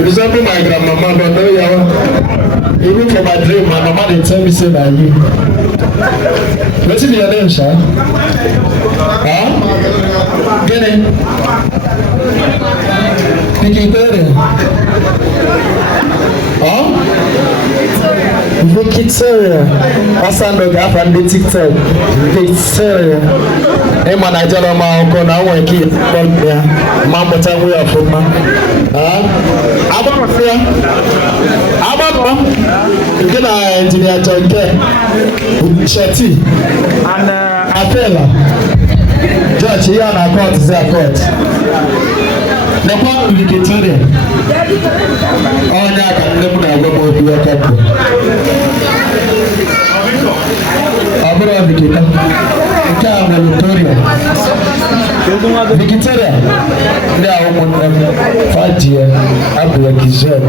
Resemble my grandmama, but no, yeah. Even for my dream, my mama didn't tell me say that you. What's your name, sir? Huh? Get in. Victoria. Huh? Victoria. Asando gafa ndi TikTok. Victoria. Ema na jalo ma onko na won ki ya. Mambo tangu ya fuma. Ababa fia. Ababa. Kina engineer Jonke. Sheti. And Afela. Judge here na court is a court. Na kwa Victoria. Onya ka nemu na agbo bi o kapo. Abura Victoria. Ka Victoria. Victoria. They are women 5 years. Abura Kizel.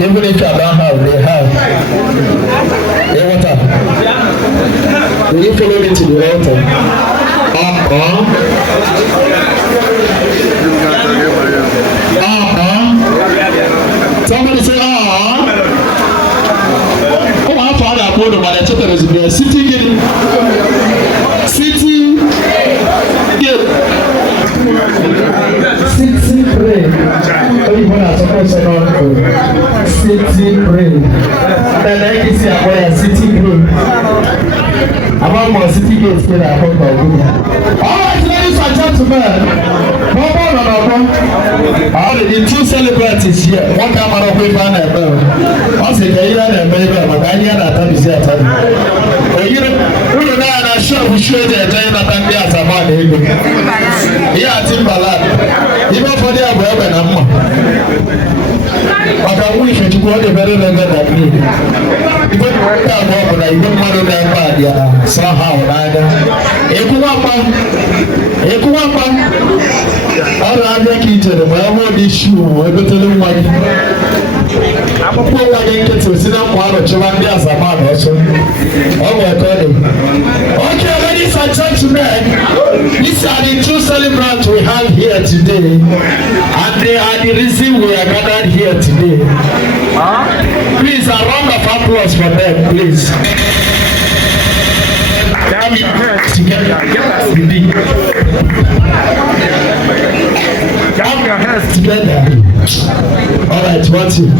Even if you don't have, they have. Hey, what up? Will you follow me to the altar? Somebody say, oh, my father, I told him that the chapter is there. Sitting in. Sitting. Sitting pray. Even as a person on sitting pray. Then I can see a boy sitting pray. I'm more sitting here still at home. Alright, ladies and gentlemen. The two celebrities here. One camera away from them. Once again, and baby, Magania, that is yet. You know, I'm sure we should have done that as a man. Yeah, Timbaland. Even for the above and but I wish you to go the better than that. Even work out more, but I don't want to die bad. Somehow, neither. Ekuwapa. All I make it to the Bible issue. I go to the white. I'm a poor guy to sit down one or two and there's a man also. Oh my God. Okay, ladies and gentlemen, these are the two celebrants we have here today. And they are the reason we are gathered here today. Please, a round of applause for them, please. Clap your hands together. Clap your hands together. All right, what's it?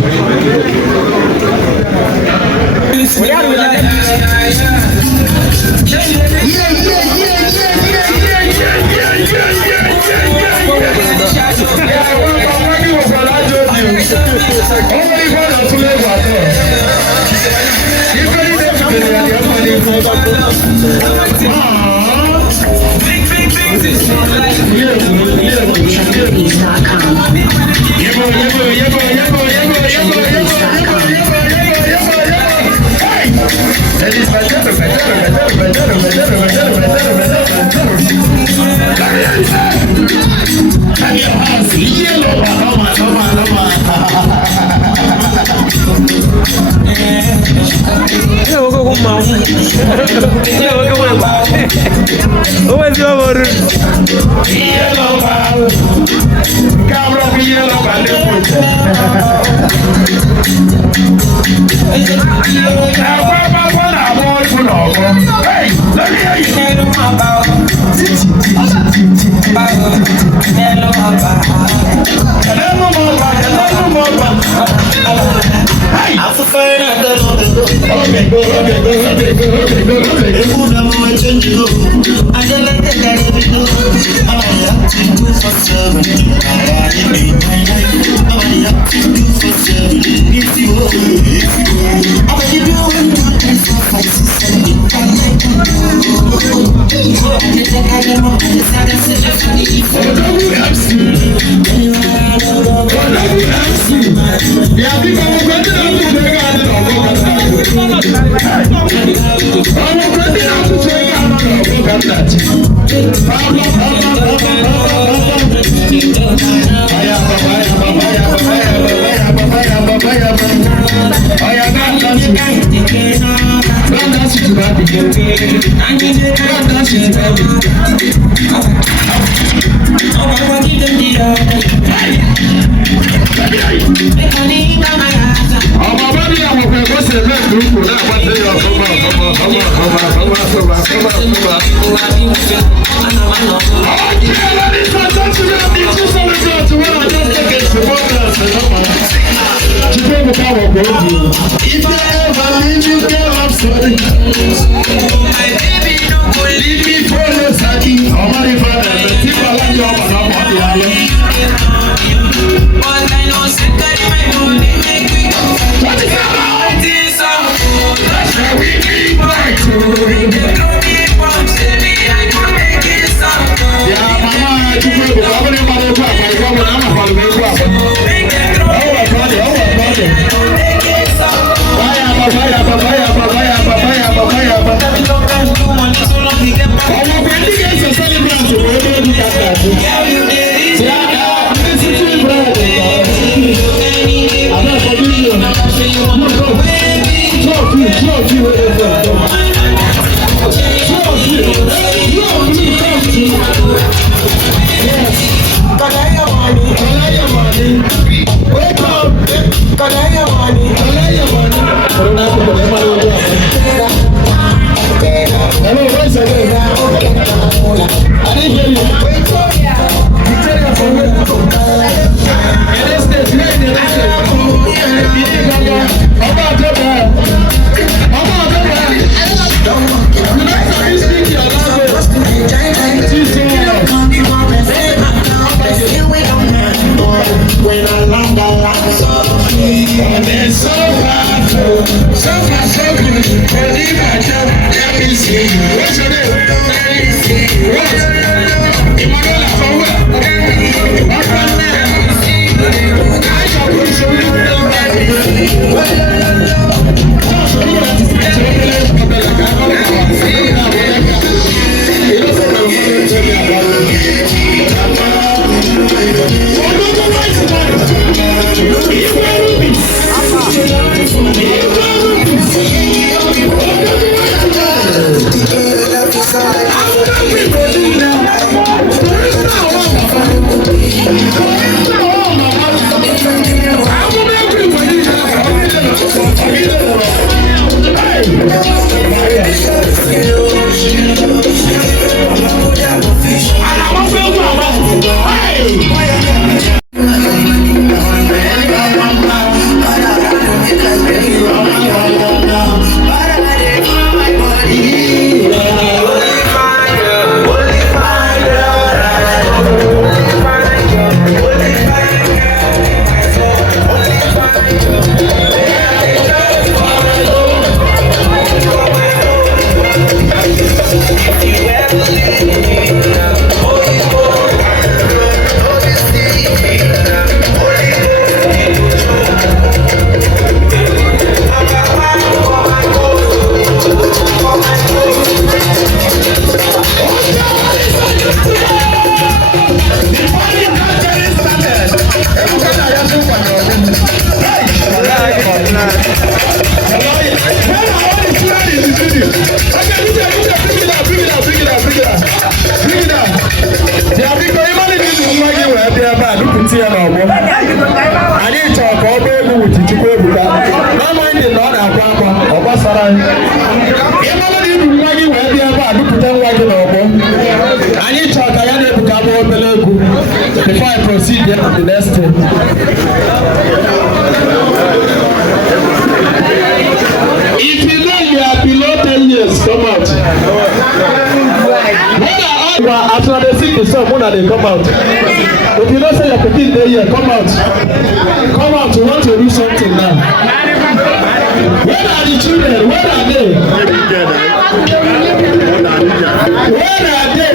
ịmara na ibu nwa gị wee bịa ebe a dupụta nwa gị n'ọgbọ anyị chọrọ ka ya na-ebuka bụ obere egwu before I proceed to the next thing. If you know you are below 10 years, come out. After they sing the song, when they come out. If you don't say your pikin dey here, come out. Come out, you want to do something now. Where are the children? Where are they? Where are they?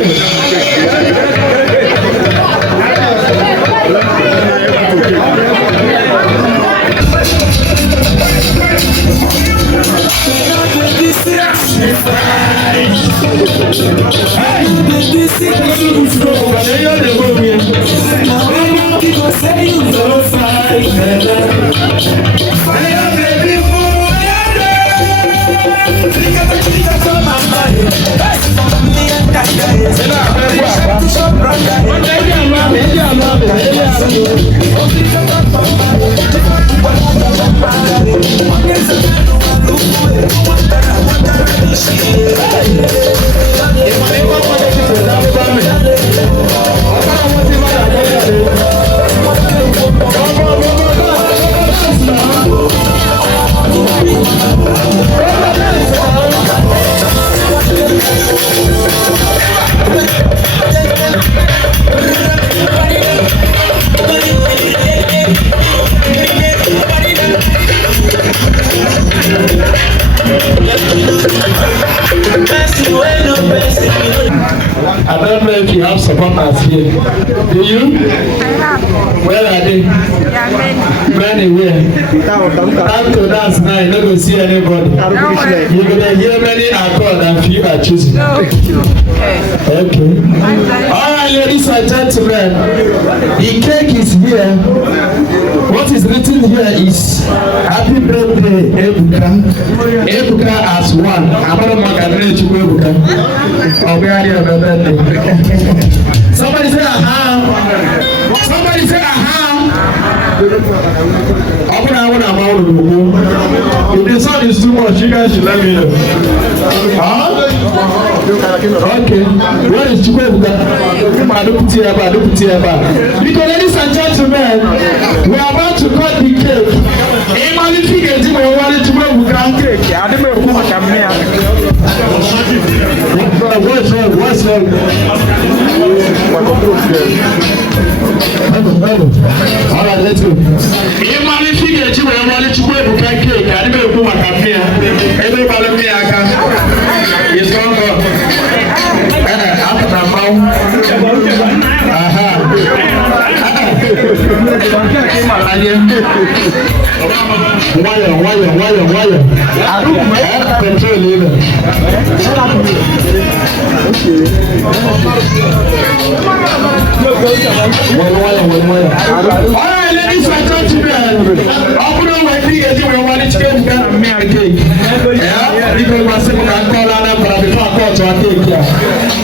I don't know if you have supporters here. Do you? Where are they? Many where? Time to dance now, you don't see anybody. You will hear many accord and few are choosing. Okay. All right, ladies and gentlemen, the cake is here. What is written here is Happy Birthday, Ebuka. Ebuka as one. I'm not going to Ebuka. Somebody say aha. Somebody say aha. If the sun is too much, you guys should let me know. Huh? Okay. Where is Chukwuebuka? Because ladies and gentlemen, we are about to cut the cake. Emily figure we want Chukwuebuka cake. What's wrong? All right, let's go. Emily figure we want Chukwuebuka cake. Everybody aka. It's gone. Alright, ladies and gentlemen, open up my feet as you want to get a cake. Yeah, because my second call on before I call to a cake.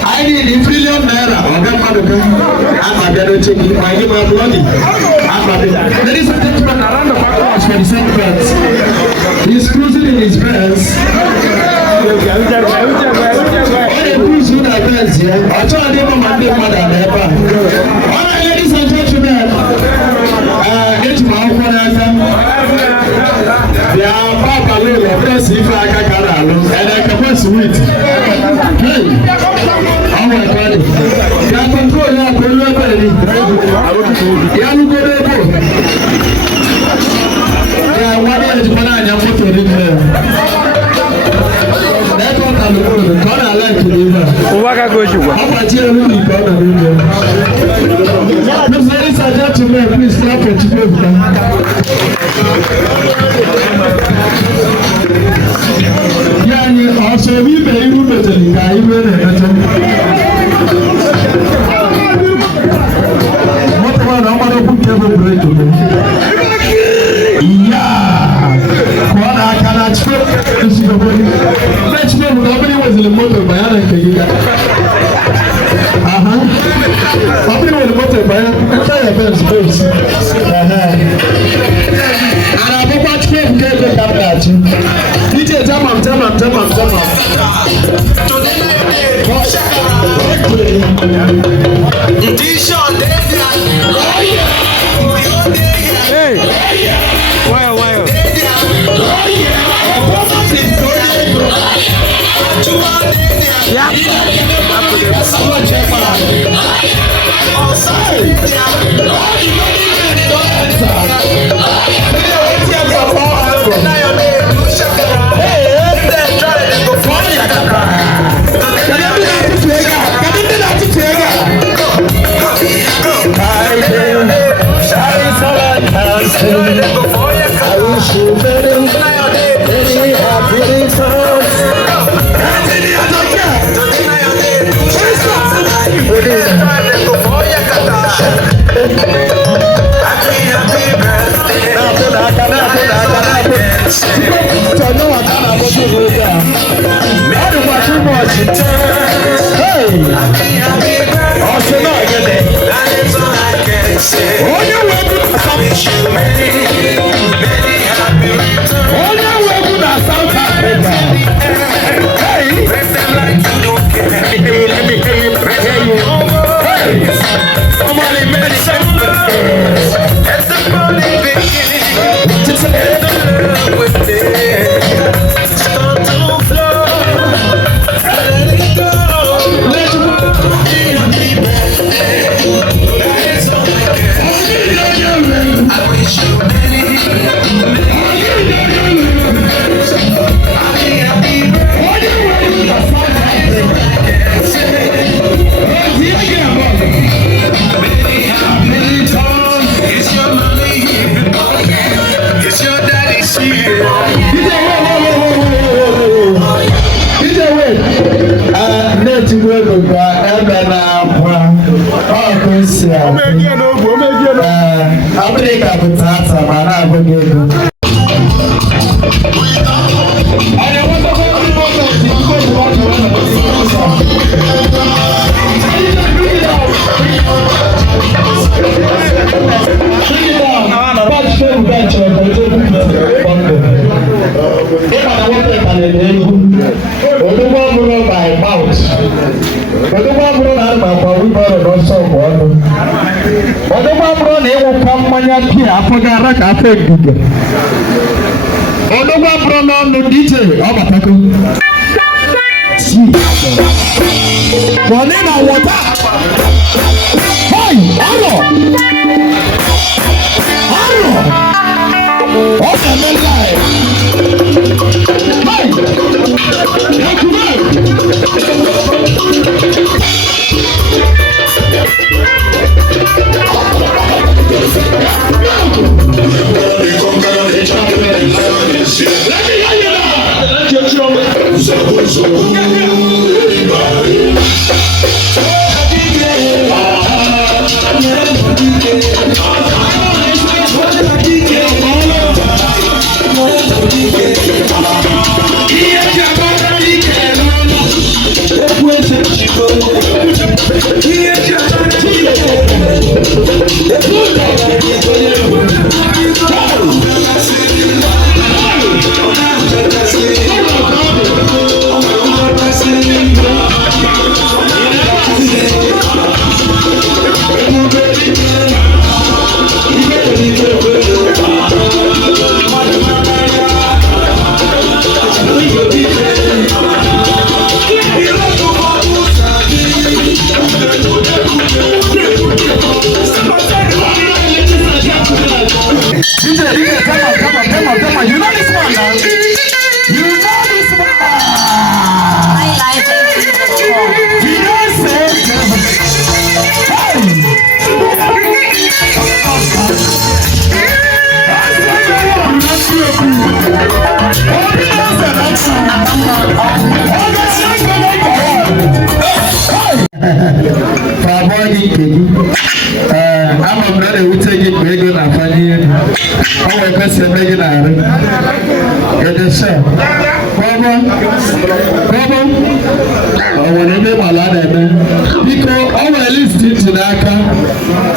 I need a billion naira. I'm going to take my money. Ladies and gentlemen, around the back for the same friends. He's cruising in his Benz. Cruising in his Benz, yeah. I told him I'm not doing mother never. Alright, ladies and gentlemen, get my own yeah, Papa Lolo, press if I can and I can press sweet. Hey, oh my God, can control your baby. Yeah, you go there. Yeah, what is the one I am putting in there? That's what I'm doing. The corner I like to live. How about you? Ladies and gentlemen, please clap for Chukwuebuka. Yani also we may even better than I even what about our put table break to them? Yeah, what I cannot speak. Let's go. Nobody was in the motor by Anna Kayiga. Somebody was in the motor by Anna Kayiga. And I'm about to get that. DJ Tamam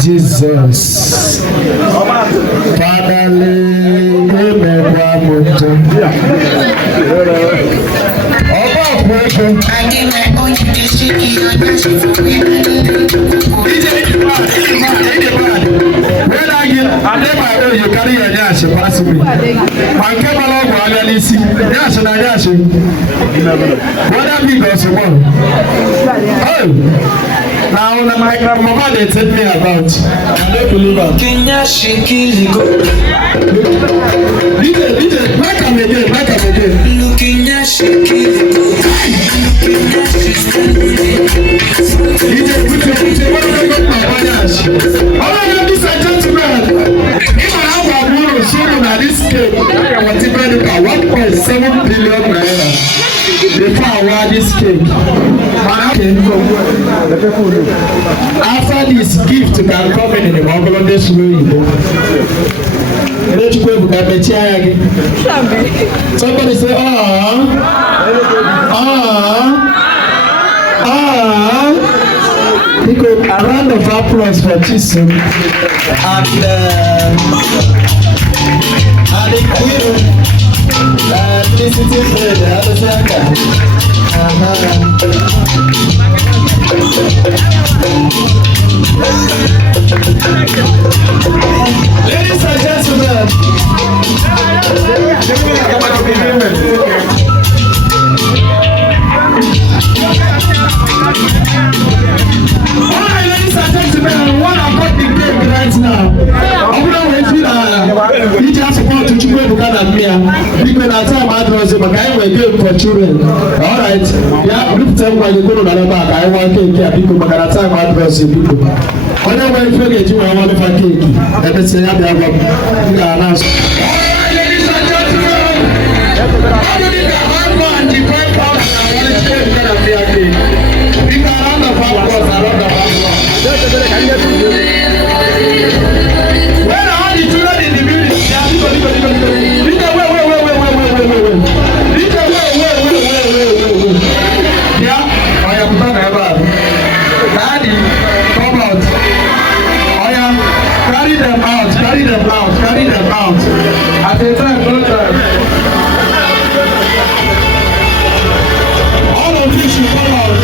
Jesus. Father, moto. Ọba àpòkò. When I get, you carry your dash, possibly. My camera will only see. Dash and I dash. What have you got? Oh, now my grandmama they tell me about. I don't believe her. Kenya shiki go. DJ, back up again. Looking at shiki go. DJ, put your what have I got my dash? All I have is a gentleman. If I have a woman showing at this cake, I want to pay about 1.7 billion naira. Before I wear this cake, after this gift can come in the Bangladesh way. Somebody say, a round of applause for Chisu and the queen. This is it, the other side. Ladies and gentlemen, alright, ladies and gentlemen, I want to cut the cake right now. I'm going to wait for you just support to children and me. Because at time I was a guy who gave for children. Alright, yeah, look them when you go to the back. I want to take people, but at time I was a people. When I went to get you, I want to find cake. And let's say I'm going to announce. Alright, ladies and gentlemen, how many have one different power and I want to take care of their cake? Big round of applause, around the applause. Where are the children in the building? Yeah, I am done ever. Daddy, come out. I am carry them out. At a time, no time. All of you should come out.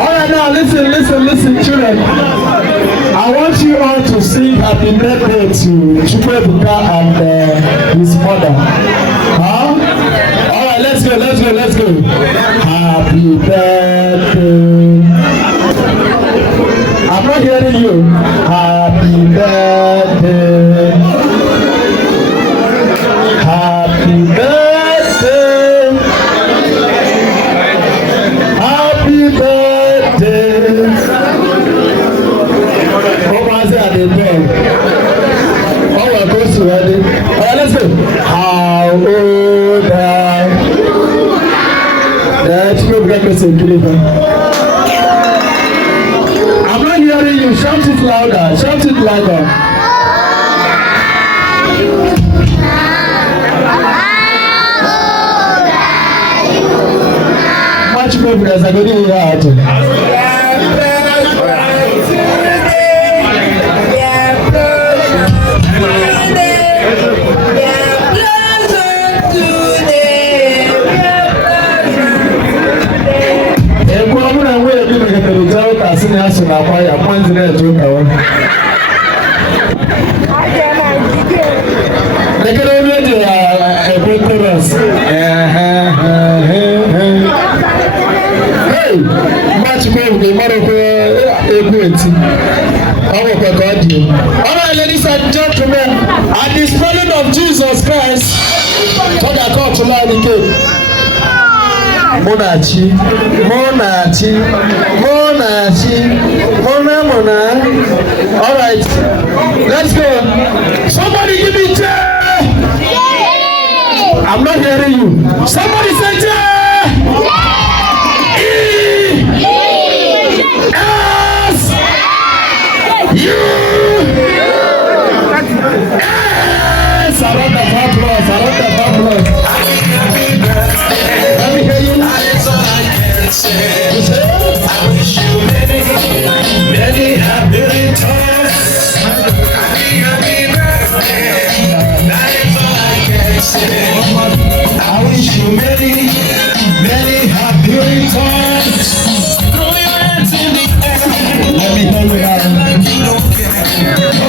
Alright, now listen, children. I want you all to sing happy birthday to Chukwuebuka and his mother. Huh? Alright, let's go. Happy birthday. I'm not hearing you. Happy birthday. Happy birthday. Happy birthday. What was that? Oh, we're close to ready. Alright, let's go. How old are you? Let's go get me some deliver. I'm not hearing you. Shout it louder. Much more because I go to hear out. Hey, much more the mother of All right, ladies and gentlemen, at the spelling of Jesus Christ, talk about to lie again. Monachi, Monachi, Monachi, Mona, Mona. All right, let's go. Somebody give me J. I'm not hearing you. Somebody say J. E. S. U. S. Around the applause. Around the applause. Let me hear you. That's all I can say. I wish you many, many happy returns. Happy birthday. That is all I can say. I wish you many, many happy returns. Throw your hands in the air. Let me hear you now.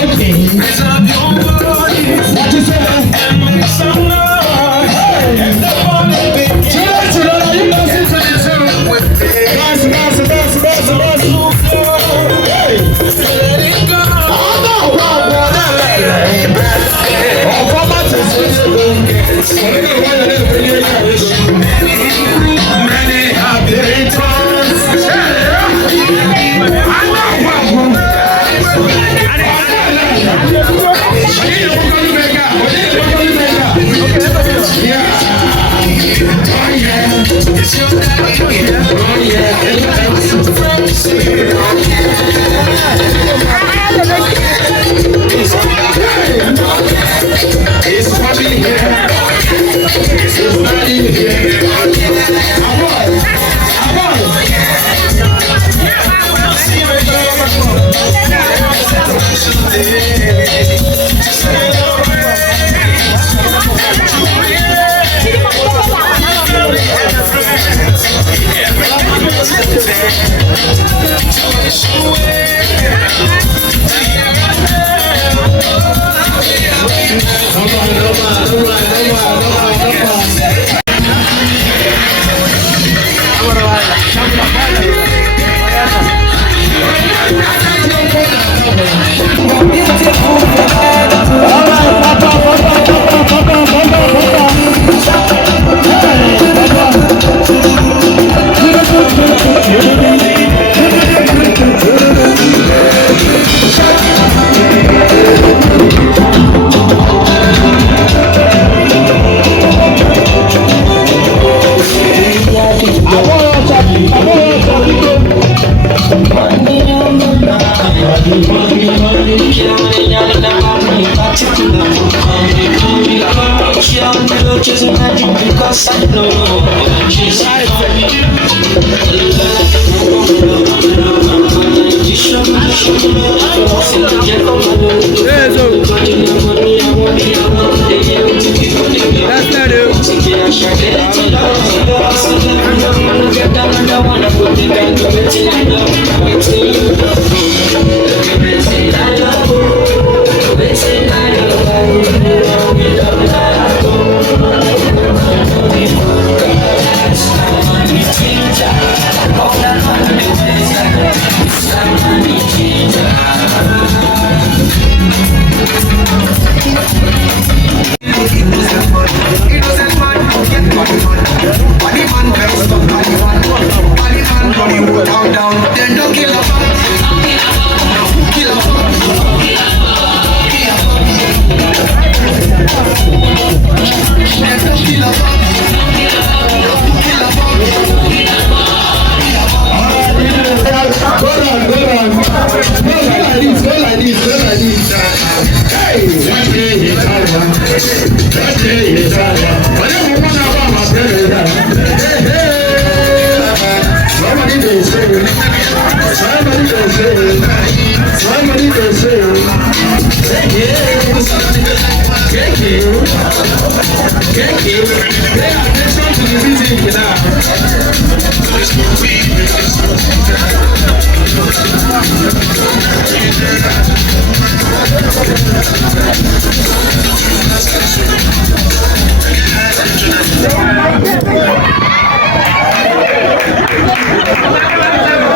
Okay. Raise up your voice. What you say? And make some noise. Hey. And the morning begins.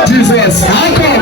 Jesus, how come?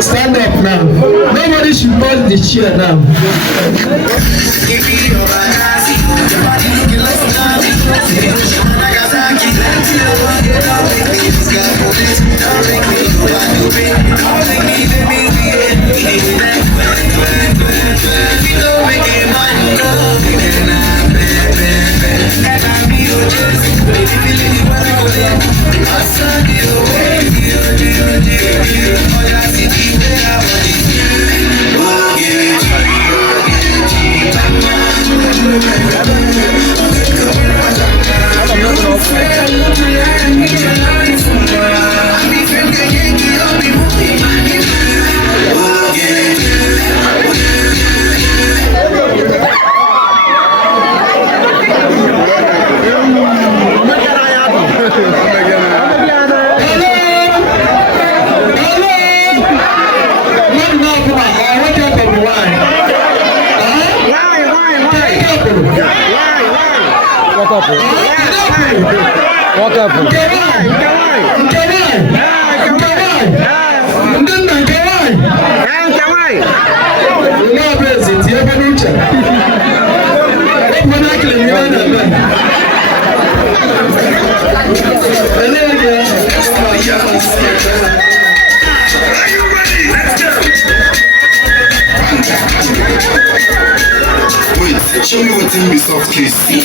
Stand up now. Nobody should touch the chair now. Show me what's in me soft kiss. Okay,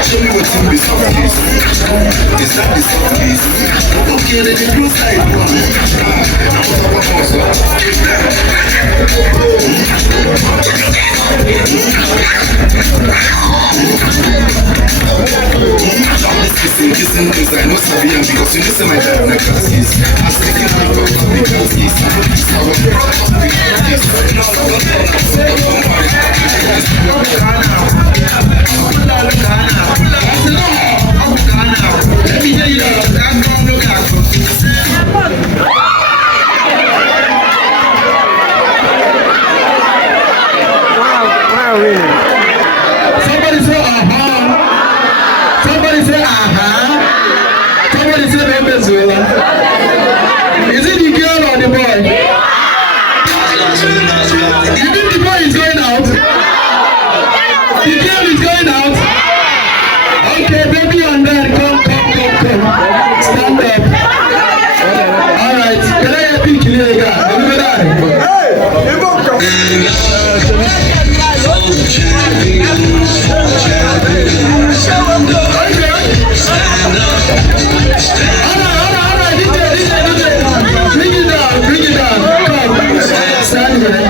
show me what's in me soft kiss. Is that the soft kiss? Okay, the blue side. Kissing because I know Sabian because you listen my dad na classes. I'm sticking to the classes. Let me tell you that somebody say somebody say somebody say Venezuela. Is it the girl or the boy? You think the boy is going out? The girl is going out? Okay, baby and dad, come. Stand up. Alright, can I help you kill a guy? Bring it down. Come. Stand here.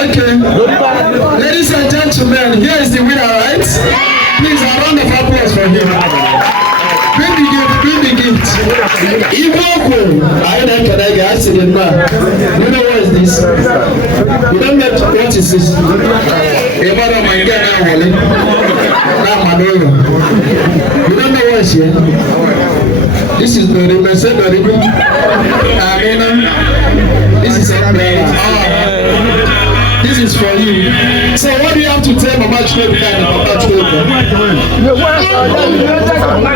Okay. Ladies and gentlemen, here is the winner, right? Please, a round of applause for him. Bring the gift. Iwoko. I don't know what accident, man. You know what is this? You don't know what is this? A man of my girl now, Wally. Now, Manolo. You don't know what is here? This is the Mercedes Dorigo. This is a this is for you. So what do you have to tell Mama Chloe and Papa Chloe?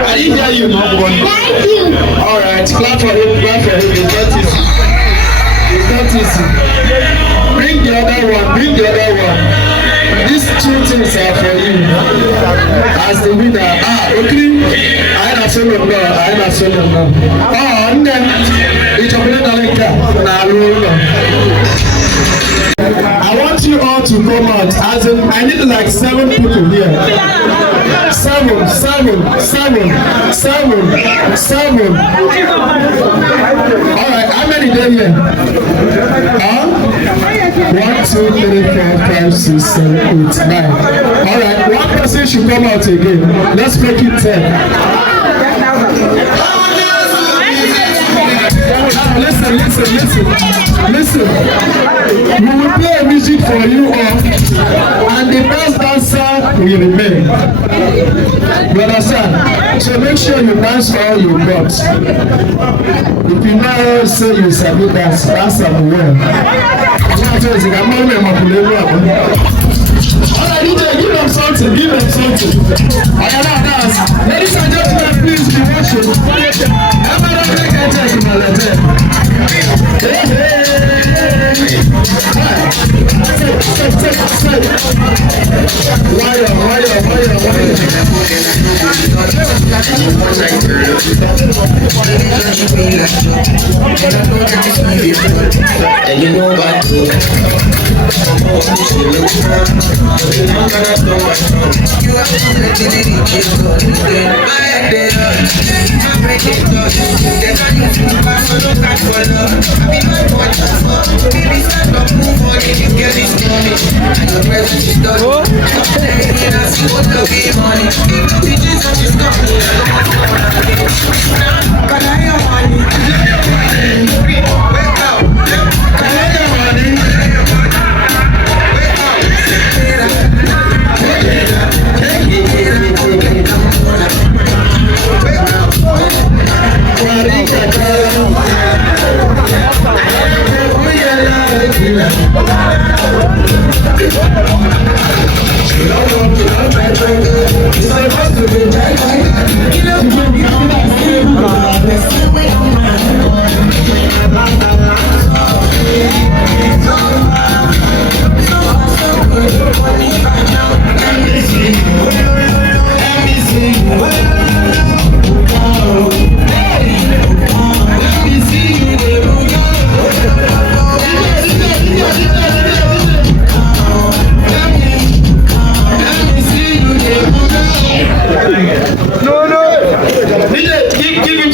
I didn't hear you. Thank you. All right, clap for him. It's not easy. It's not easy. Bring the other one. These two things are for you. As the winner. Okay. I don't know. And then it's a I want you all to come out. As in, I need like 7 people here. 7. Alright, how many there here? 1, 2, 3, 4, 5, 6, 7, 8, 9. Alright, one person should come out again. Let's make it 10. Listen. We will play music for you all, and the best dancer will remain. You understand? So make sure you dance all you got. If you know, say you sabi dance them well. Alright, DJ, give them something. Alright, dance. Ladies and gentlemen, please be watching. And you know what to do. You have to let it reach you.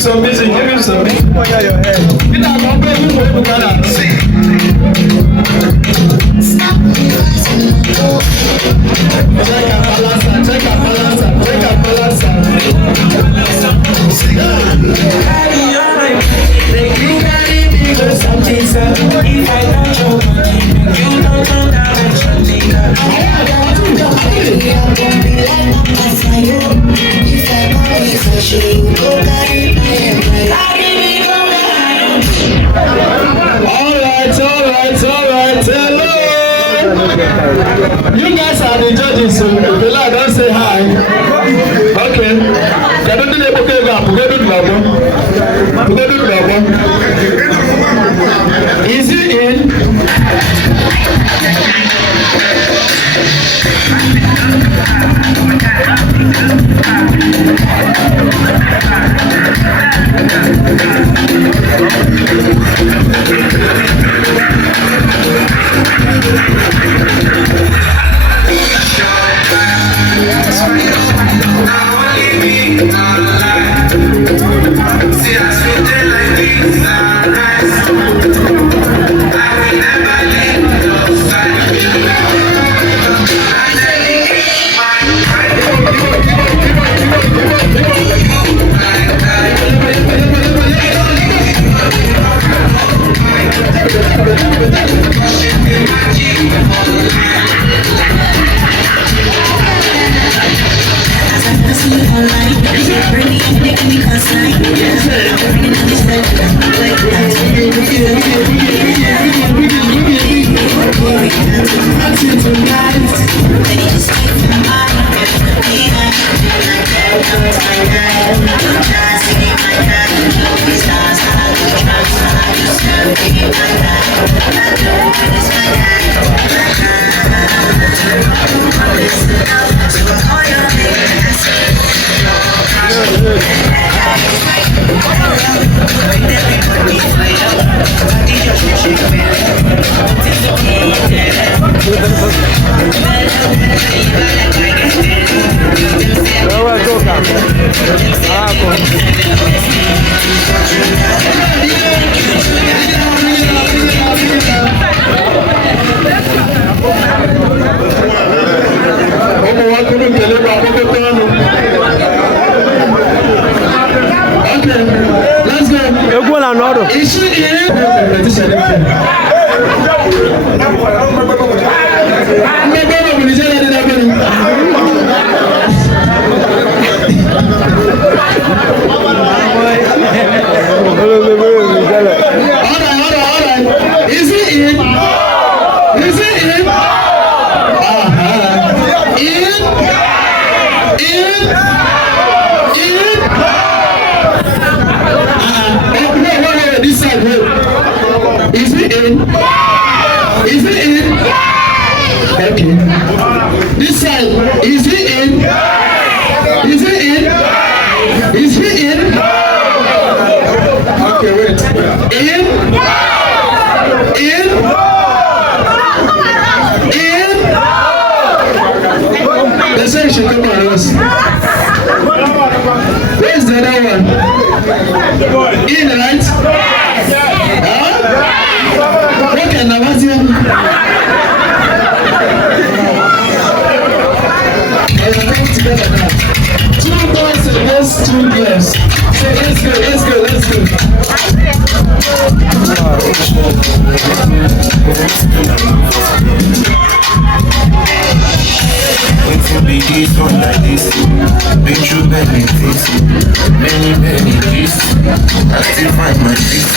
Some music, give him some music. You guys are the judges, so if you like, don't say hi. Okay. Is he in? in? Is it in? Okay. This side, is it in? Is it in? Is he in? Okay, wait. In? In? In? They say you should come on us. Where's the other one? In, right? Huh? Okay, now what's here? Together now. 2 boys against 2 girls. So let's go, let's go, let's go. Wait till be this one like this. Been through many things, many things. I still find my peace.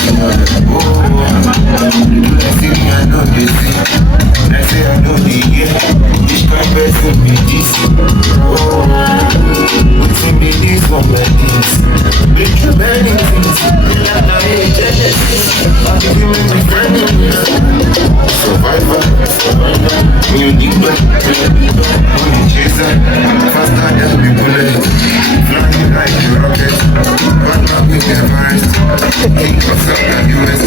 Oh, I feel me, I know this. I say I know the year. Which kind of person be this? Oh, wait till be this one like this. Been through many things. I ain't Genesis. I give you my friend. Survivor. You need me. Chaser, faster than the bullet, flying like a rocket, Batman with Everest, king of Southern US,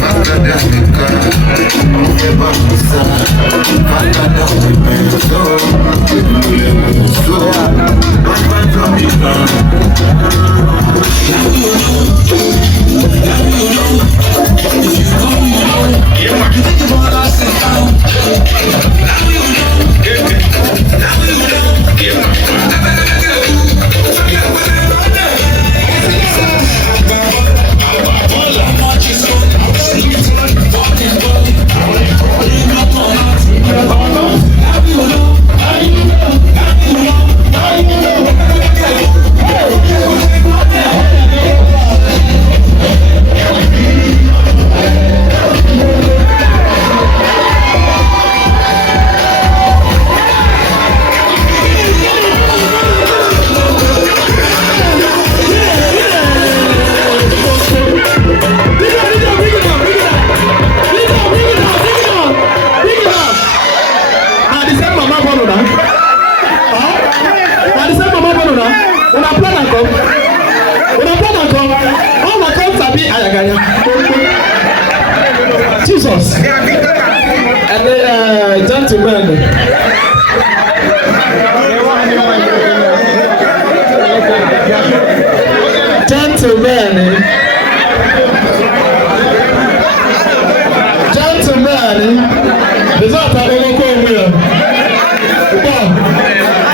faster than the car, I'm never to side, faster than the pencil, so, Batman from the ground. Jesus. And then gentlemen. Gentlemen. Result of all of them.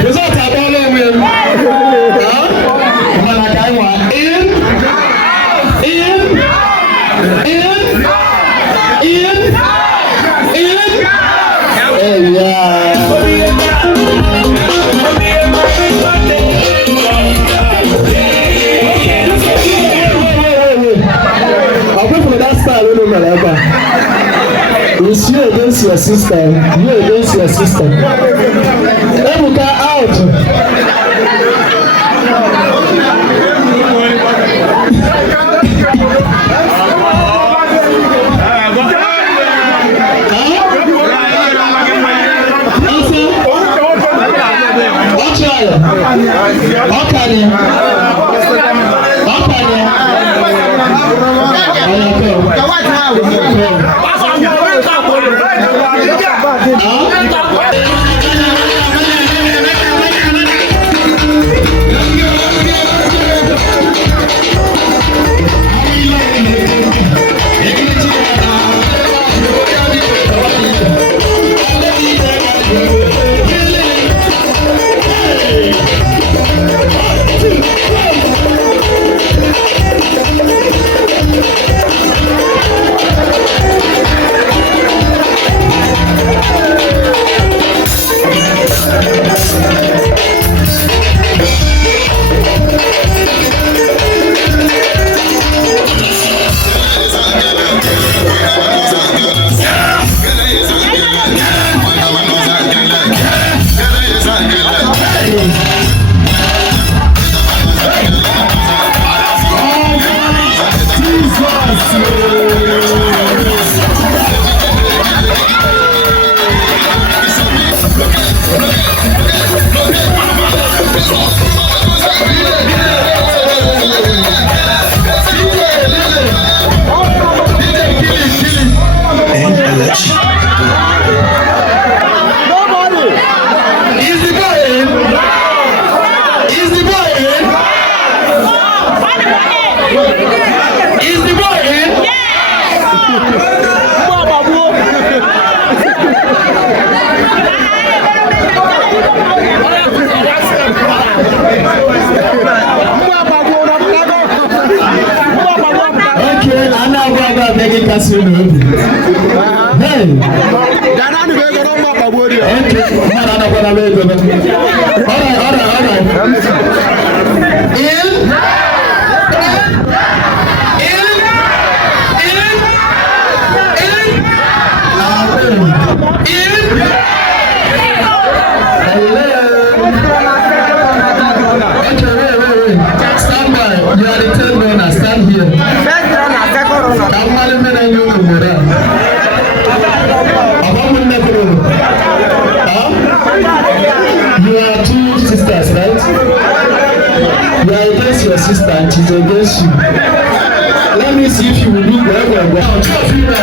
Result of all of them. It's you against your sister. You against your sister. Ebuka out. ọba abẹ́gí kásí n'obi. Hey. Dada ni bẹ́ẹ̀ gbọ́dọ̀ mọ̀ pàbó di. Okay, mmadụ anakwala m ego. Alright. Stand by. You are the third runner. Stand here. First runner, second runner. Ka mmadụ mere nye unu nwere a. You are two sisters, right? You are against your sister and she's against you. Let me see if you will look well. Two of you now.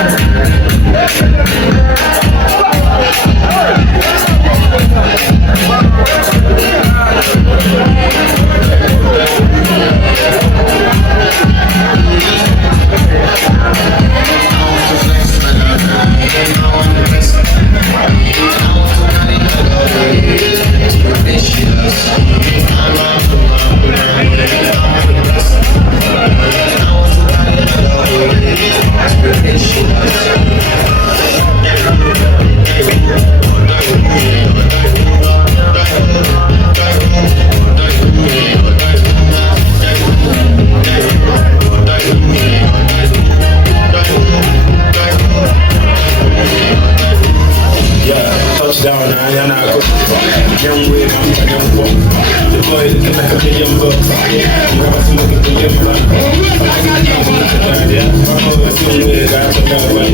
Touchdown, I am not young with my young boy. The boy looking like a million bucks. I'm looking for your blood. Yeah, I'm over somewhere, got to know why.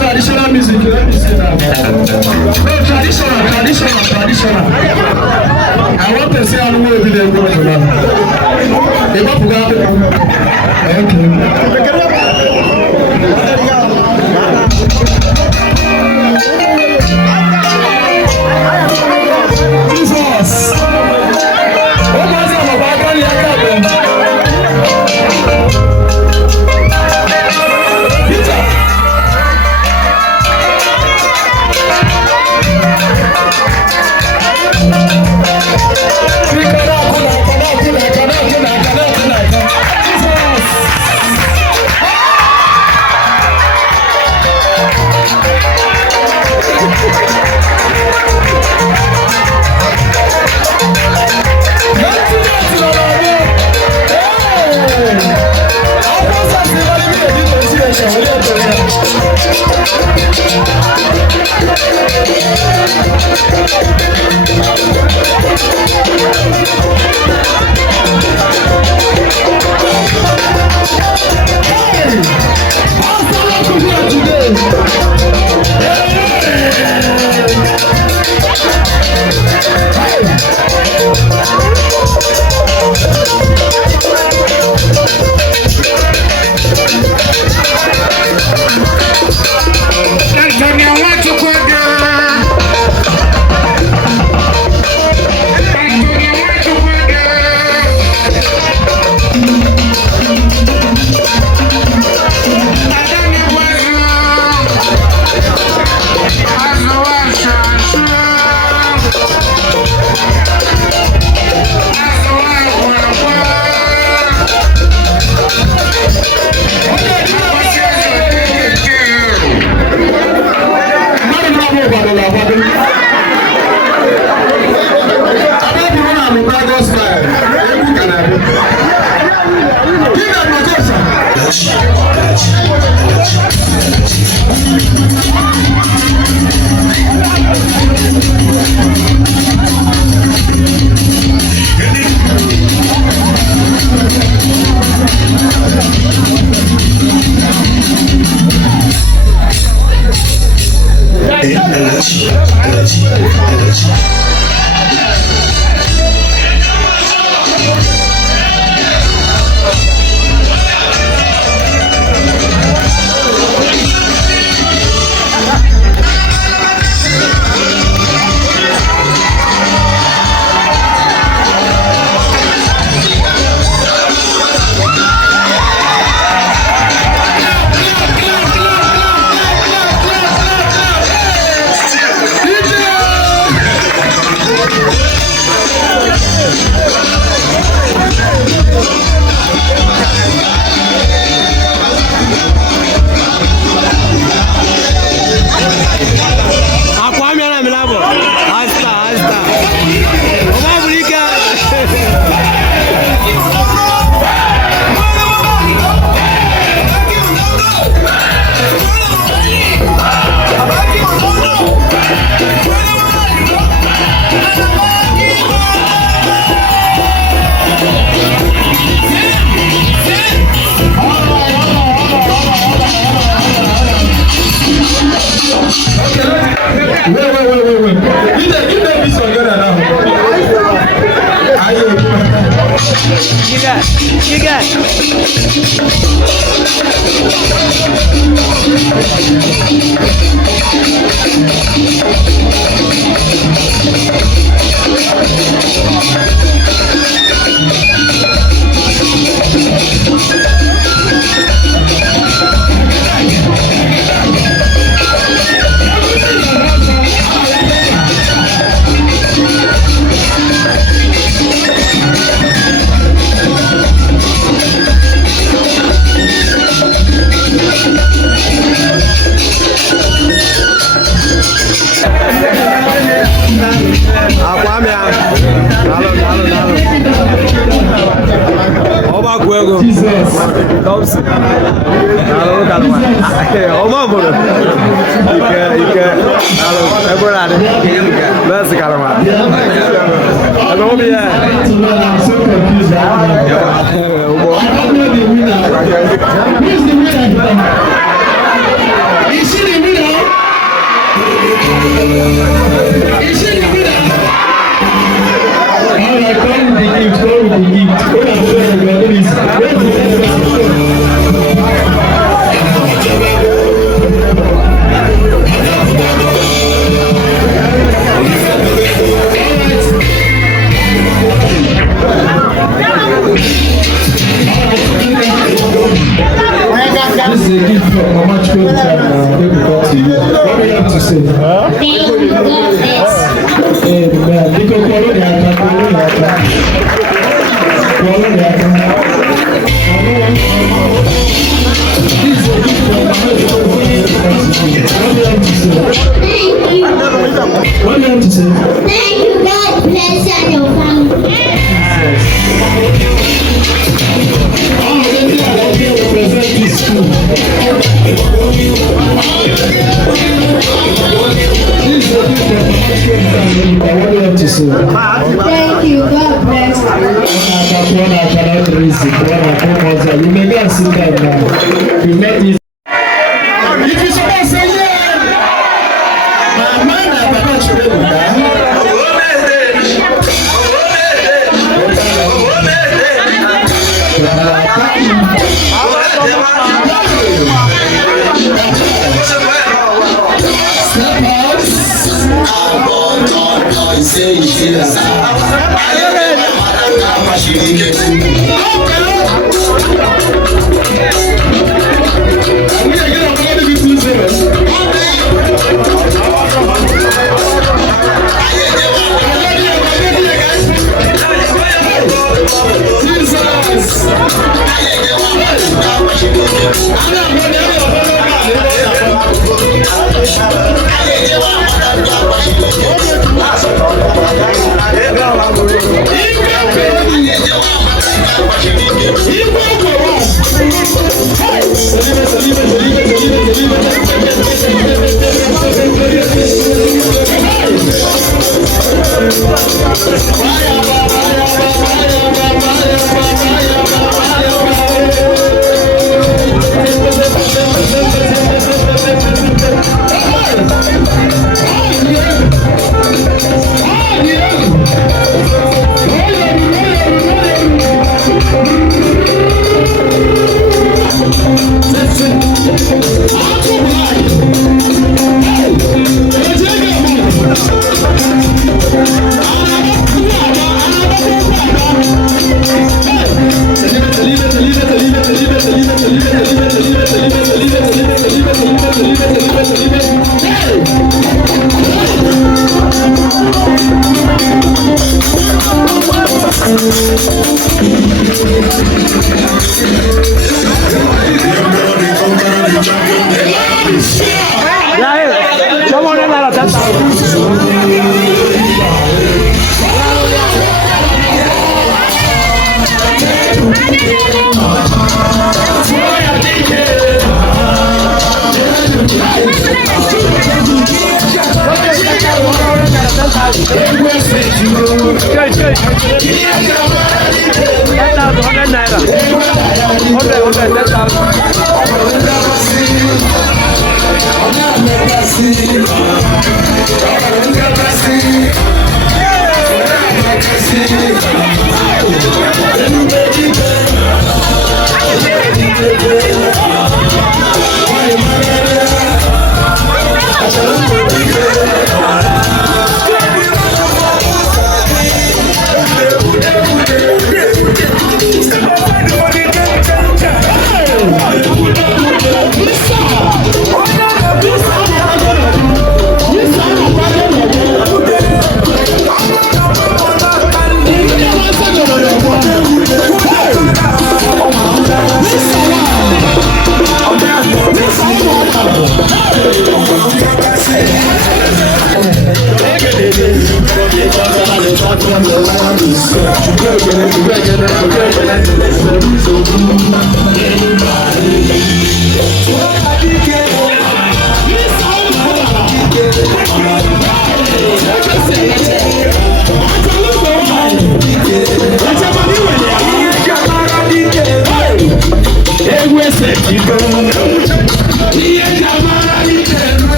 Traditional music, let me see that. No, traditional. I want to say I don't know if they're going to run. They want to go out. Jesus! What was it about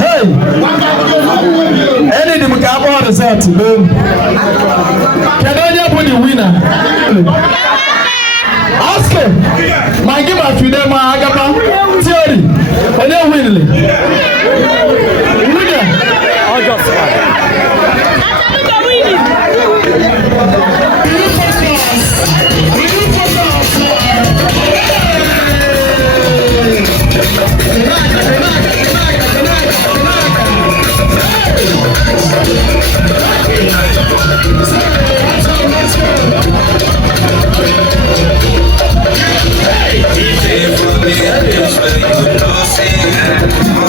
Hey! Any of the result, can I put the winner? Ask him. My give up to them, my agapa theory. And they're winning. Winner. I'll just Hey, DJ, for me, I just let you know,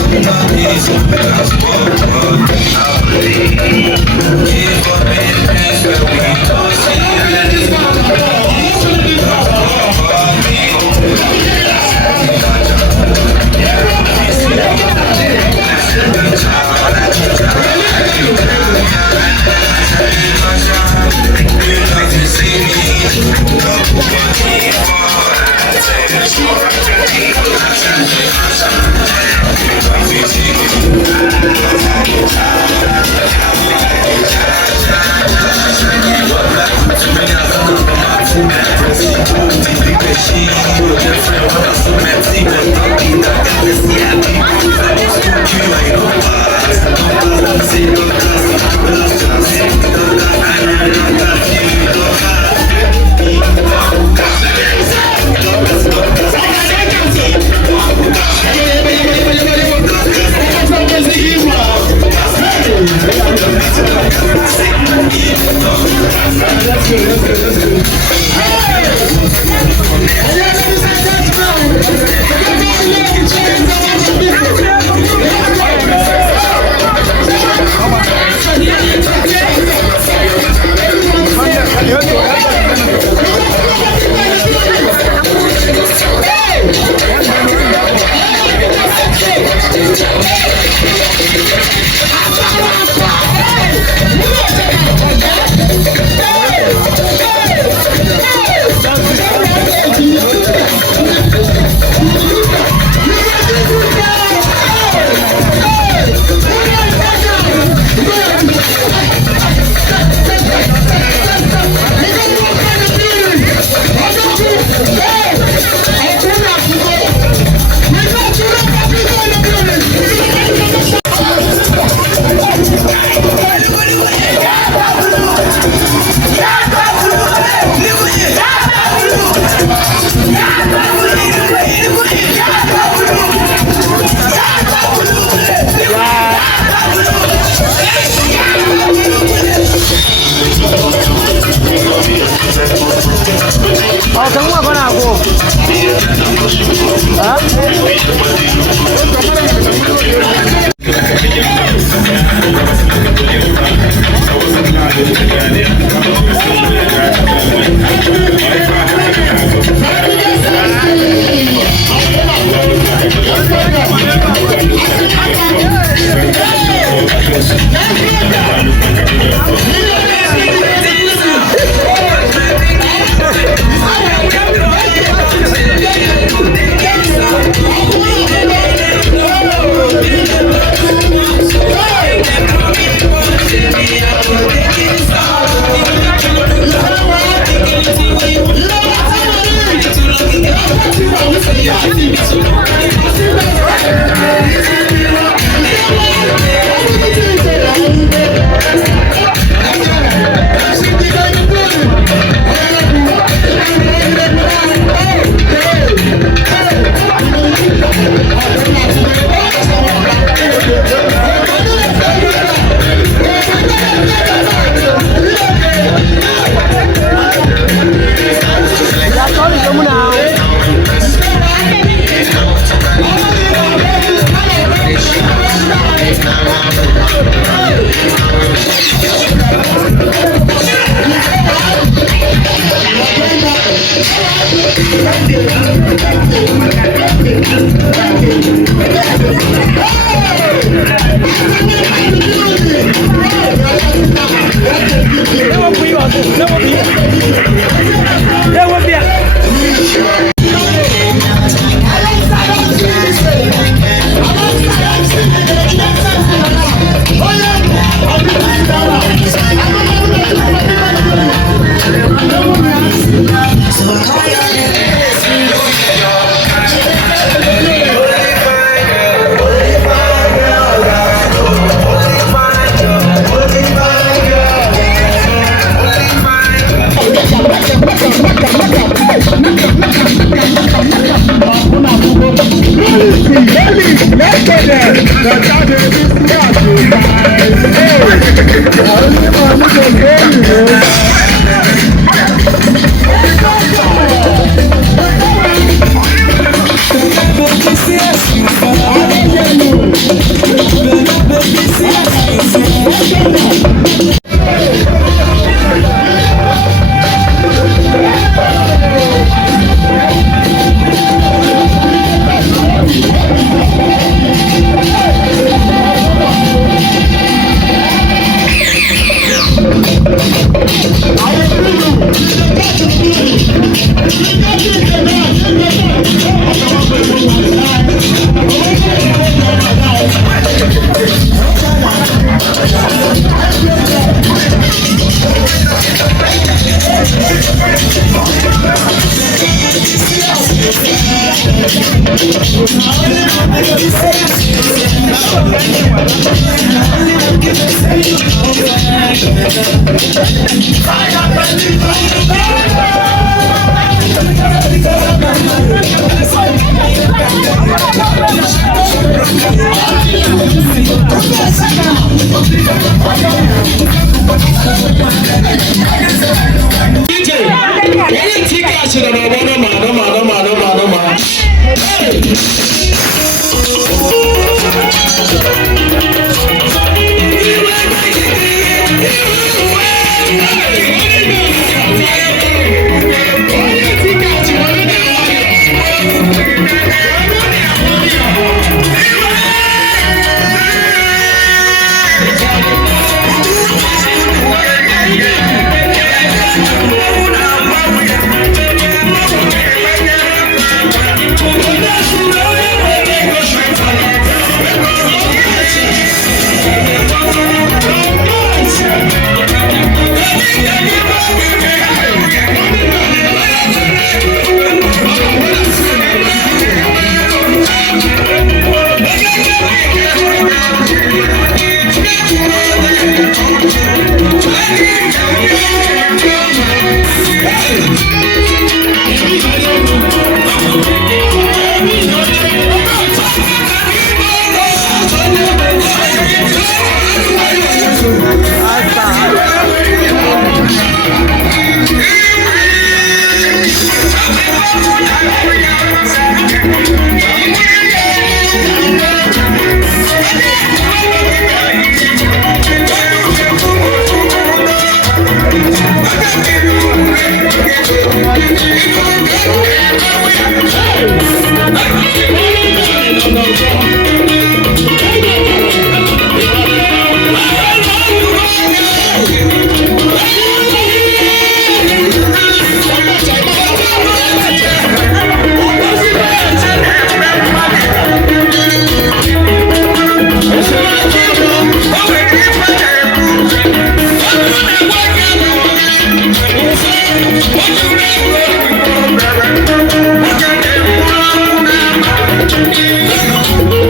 Thank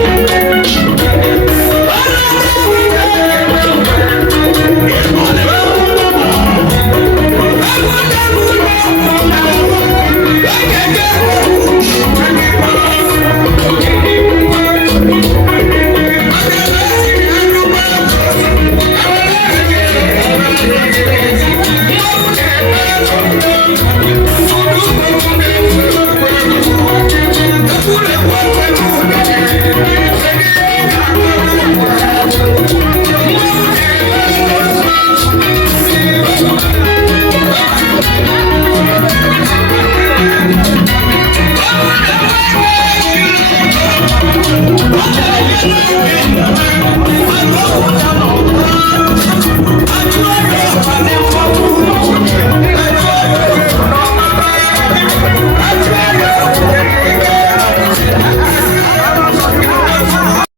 you.